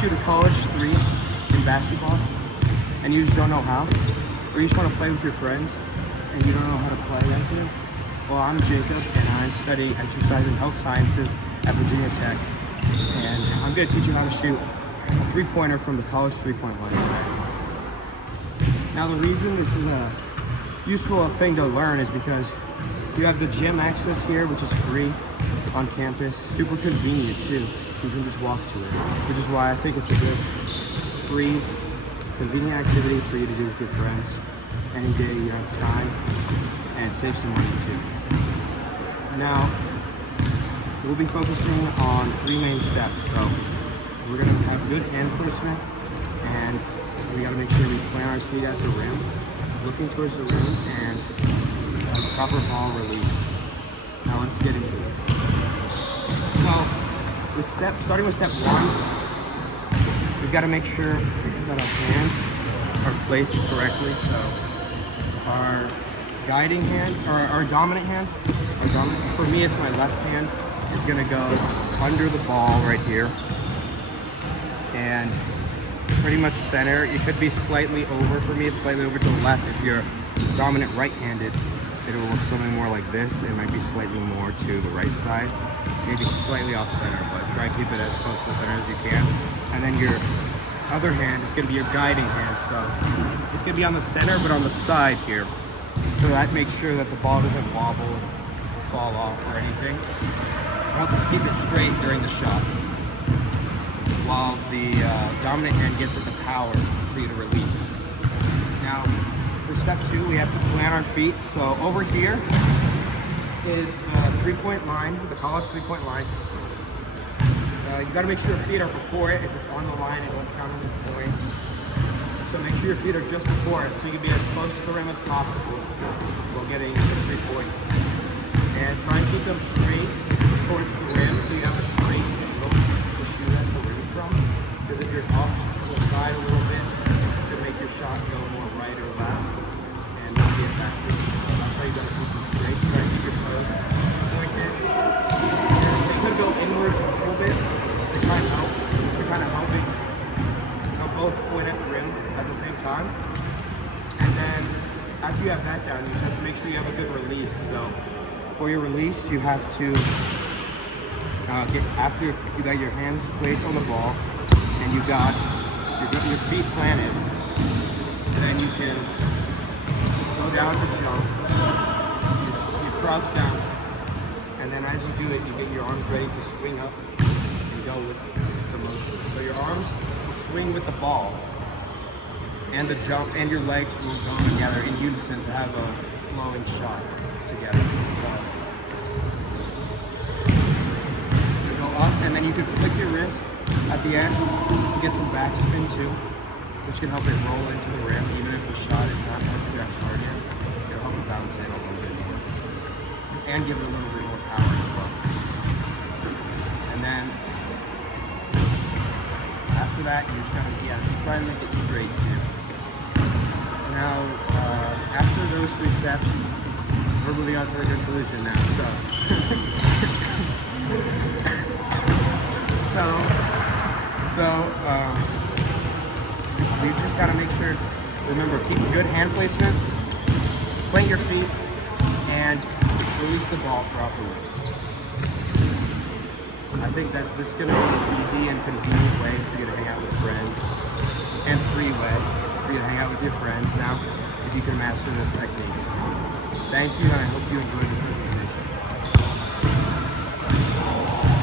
shoot a college three in basketball and you just don't know how, or you just want to play with your friends and you don't know how to play that game? Well, I'm Jacob and I study exercise and health sciences at Virginia Tech, and I'm going to teach you how to shoot a three-pointer from the college three-point line today. Now, the reason this is a useful thing to learn is because you have the gym access here, which is free on campus, super convenient too. You can just walk to it, which is why I think it's a good, free, convenient activity for you to do with your friends any day you have time, and it saves some money too. Now, we'll be focusing on three main steps. So we're gonna have good hand placement, and we gotta make sure we plant our feet at the rim, looking towards the rim, and a proper ball release. Now let's get into it. So, starting with step one, we've got to make sure that our hands are placed correctly. So our guiding hand, or our dominant hand, for me it's my left hand, is going to go under the ball right here, and pretty much center. It could be slightly over. For me, it's slightly over to the left. If you're dominant right-handed, it'll look something more like this. It might be slightly more to the right side, maybe slightly off center, but try to keep it as close to the center as you can. And then your other hand is going to be your guiding hand. So it's going to be on the center, but on the side here. So that makes sure that the ball doesn't wobble, fall off, or anything. It helps keep it straight during the shot, while the dominant hand gets at the power for you to release. Now, for step two, we have to plant our feet. So over here is the three-point line, the college three-point line. You got to make sure your feet are before it. If it's on the line, it won't count as a point. So make sure your feet are just before it, so you can be as close to the rim as possible while getting the 3 points. And try and keep them straight towards the rim, so you have a straight angle to shoot at the rim from. Because if you're off to the side a little bit, it could make your shot go more right or left and not be effective. So that's why you got to keep them straight. Try and keep your toes pointed. And they could go inwards a little bit to kind of help. They're kind of helping. They'll both point at the rim at the same time. And then after you have that down, you just have to make sure you have a good release. So for your release, you have to after you got your hands placed on the ball and you got your feet planted, and then you can go down to jump. You crouch down, and then as you do it, you get your arms ready to swing up and go with the motion. So your arms will swing with the ball, and the jump and your legs will go together in unison to have a flowing shot together. So you go up, and then you can flick your wrist at the end to get some backspin too, which can help it roll into the rim. Even if the shot is not perfectly on target, it'll help it bounce in a little bit more and give it a little bit more power as well. And then after that, you're just gonna just try and make it straight too. Now, after those 3 steps, we're moving on to the conclusion now. We just gotta make sure, remember, keep good hand placement, plant your feet, and release the ball properly. I think this is gonna be an easy and convenient way for you to hang out with friends, and free way for you to hang out with your friends now, if you can master this technique. Thank you, and I hope you enjoyed